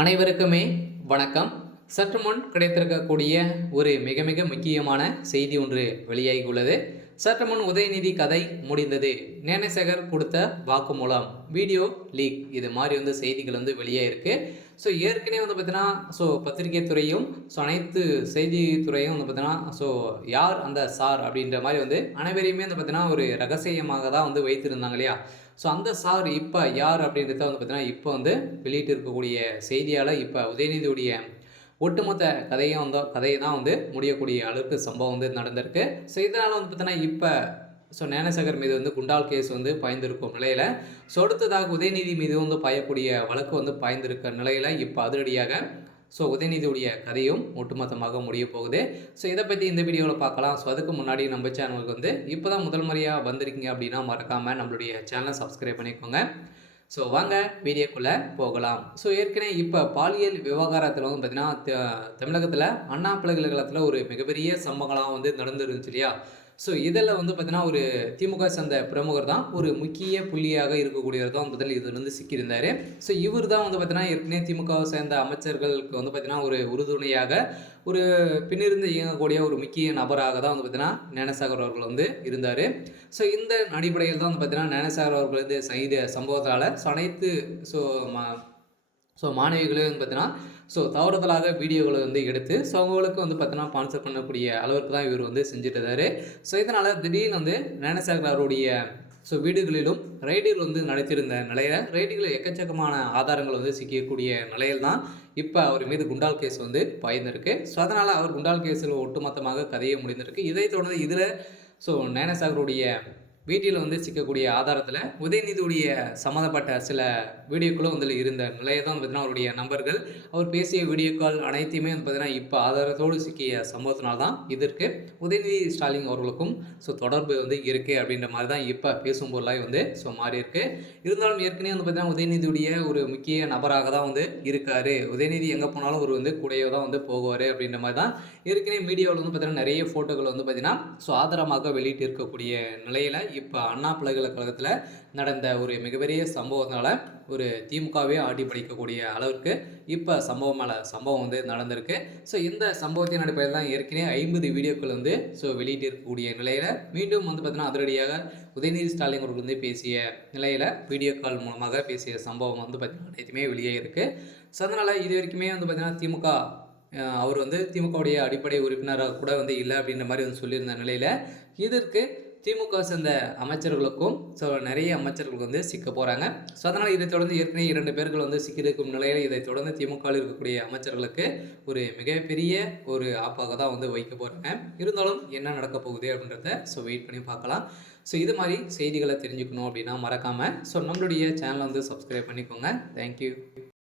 அனைவருக்குமே வணக்கம். சற்று முன் கிடைத்திருக்கக்கூடிய ஒரு மிக மிக முக்கியமான செய்தி ஒன்று வெளியாகியுள்ளது. சற்று முன் உதயநிதி கதை முடிந்தது, ஞானசேகர் கொடுத்த வாக்குமூலம், வீடியோ லீக், இது மாதிரி செய்திகள் வெளியாயிருக்கு. ஸோ ஏற்கனவே பார்த்தீங்கன்னா பத்திரிகை துறையும் அனைத்து செய்தித்துறையும் பார்த்தீங்கன்னா யார் அந்த சார் அப்படின்ற மாதிரி அனைவரையுமே பார்த்தீங்கன்னா ஒரு ரகசியமாக தான் வைத்திருந்தாங்க இல்லையா. ஸோ அந்த சார் இப்போ யார் அப்படின்றத பார்த்தீங்கன்னா இப்போ வெளியிட்டு இருக்கக்கூடிய செய்தியால் இப்போ உதயநிதியுடைய ஒட்டுமொத்த கதையை தான் முடியக்கூடிய அளவுக்கு சம்பவம் நடந்திருக்கு. ஸோ இதனால் பார்த்தீங்கன்னா இப்போ ஞானசேகர் மீது குண்டால் கேஸ் பாய்ந்திருக்கும் நிலையில், அடுத்ததாக உதயநிதி மீது பாயக்கூடிய வழக்கு பாய்ந்திருக்க நிலையில் இப்போ அதிரடியாக உதயநிதியுடைய கதையும் ஒட்டுமொத்தமாக முடிய போகுது. இதை பற்றி இந்த வீடியோவில் பார்க்கலாம். அதுக்கு முன்னாடி நம்ம சேனலுக்கு இப்போ தான் முதல் முறையாக வந்திருக்கீங்க அப்படின்னா மறக்காமல் நம்மளுடைய சேனலை சப்ஸ்கிரைப் பண்ணிக்கோங்க. வாங்க வீடியோக்குள்ளே போகலாம். ஏற்கனவே இப்போ பாலியல் விவகாரத்தில் பார்த்தீங்கன்னா தமிழகத்தில் அண்ணா பல்கலைக்கழகத்தில் ஒரு மிகப்பெரிய சம்பவங்களாக நடந்துருந்துச்சு இல்லையா. இதில் பார்த்தீங்கன்னா ஒரு திமுக சேர்ந்த பிரமுகர் தான் ஒரு முக்கிய புள்ளியாக இருக்கக்கூடியவர் தான் முதல் இதில் சிக்கியிருந்தார். இவர் தான் பார்த்தீங்கன்னா ஏற்கனவே திமுகவை சேர்ந்த அமைச்சர்களுக்கு பார்த்தீங்கன்னா ஒரு உறுதுணையாக ஒரு பின்னிருந்து இயங்கக்கூடிய ஒரு முக்கிய நபராக தான் பார்த்தீங்கன்னா ஞானசேகர் அவர்கள் இருந்தார். இந்த அடிப்படையில் தான் பார்த்தீங்கன்னா ஞானசேகர் அவர்கள் செய்த சம்பவத்தால் அனைத்து மாணவிகளும் பார்த்தீங்கன்னா தவறுதலாக வீடியோகளை எடுத்து அவங்களுக்கு பார்த்தீங்கன்னா ஸ்பான்சர் பண்ணக்கூடிய அளவுக்கு தான் இவர் செஞ்சுட்டு. இதனால் திடீர்னு ஞானசேகர் அவருடைய வீடுகளிலும் ரைடுகள் நடத்தியிருந்த நிலையில் ரைடுகளில் எக்கச்சக்கமான ஆதாரங்கள் சிக்கக்கூடிய நிலையில் தான் இப்போ அவர் மீது குண்டால் கேஸ் பாய்ந்திருக்கு. அதனால் அவர் குண்டால் கேஸில் ஒட்டுமொத்தமாக கதையை முடிந்திருக்கு. இதை தொடர்ந்து இதில் ஞானசேகருடைய வீட்டில் சிக்கக்கூடிய ஆதாரத்தில் உதயநிதியுடைய சம்மந்தப்பட்ட சில வீடியோக்களும் இருந்த நிலையை தான் பார்த்தீங்கன்னா அவருடைய நம்பர்கள், அவர் பேசிய வீடியோக்கள் அனைத்தையுமே பார்த்தீங்கன்னா இப்போ ஆதாரத்தோடு சிக்கிய சம்பவத்தினால தான் இதற்கு உதயநிதி ஸ்டாலின் அவர்களுக்கும் தொடர்பு இருக்குது அப்படின்ற மாதிரி தான் இப்போ பேசும் பொருளாக மாறி இருக்கு. இருந்தாலும் ஏற்கனவே பார்த்தீங்கன்னா உதயநிதியுடைய ஒரு முக்கிய நபராக தான் இருக்கார். உதயநிதி எங்கே போனாலும் ஒரு கூடையோ தான் போகுவார் அப்படின்ற மாதிரி தான் ஏற்கனவே மீடியாவில் பார்த்தீங்கன்னா நிறைய ஃபோட்டோக்கள் பார்த்தீங்கன்னா ஆதாரமாக வெளியிட்டு இருக்கக்கூடிய நிலையில் இப்போ அண்ணா பல்கலைக்கழகத்தில் நடந்த ஒரு மிகப்பெரிய சம்பவத்தினால ஒரு திமுகவே ஆட்டி படிக்கக்கூடிய அளவிற்கு இப்போ சம்பவம் நடந்திருக்கு. இந்த சம்பவத்தின் அடிப்படையில் தான் ஏற்கனவே 50 வீடியோக்கள் வெளியிட்டு இருக்கக்கூடிய நிலையில் மீண்டும் பார்த்தீங்கன்னா அதிரடியாக உதயநிதி ஸ்டாலின் அவர்கள் பேசிய நிலையில் வீடியோ கால் மூலமாக பேசிய சம்பவம் பார்த்தீங்கன்னா அனைத்துமே வெளியே இருக்குது. அதனால் இது வரைக்குமே பார்த்தீங்கன்னா திமுக அவர் திமுகவுடைய அடிப்படை உறுப்பினராக கூட இல்லை அப்படின்ற மாதிரி சொல்லியிருந்த நிலையில் இதற்கு திமுக சேர்ந்த அமைச்சர்களுக்கும் நிறைய அமைச்சர்கள் சிக்க போகிறாங்க. அதனால் இதை தொடர்ந்து ஏற்கனவே 2 பேர்கள் சிக்கியிருக்கும் நிலையில் இதை தொடர்ந்து திமுகவில் இருக்கக்கூடிய அமைச்சர்களுக்கு ஒரு மிகப்பெரிய ஒரு ஆப்பாக தான் வைக்க போகிறாங்க. இருந்தாலும் என்ன நடக்க போகுது அப்படின்றத வெயிட் பண்ணி பார்க்கலாம். இது மாதிரி செய்திகளை தெரிஞ்சுக்கணும் அப்படின்னா மறக்காமல் நம்மளுடைய சேனலை சப்ஸ்கிரைப் பண்ணிக்கோங்க. தேங்க்யூ.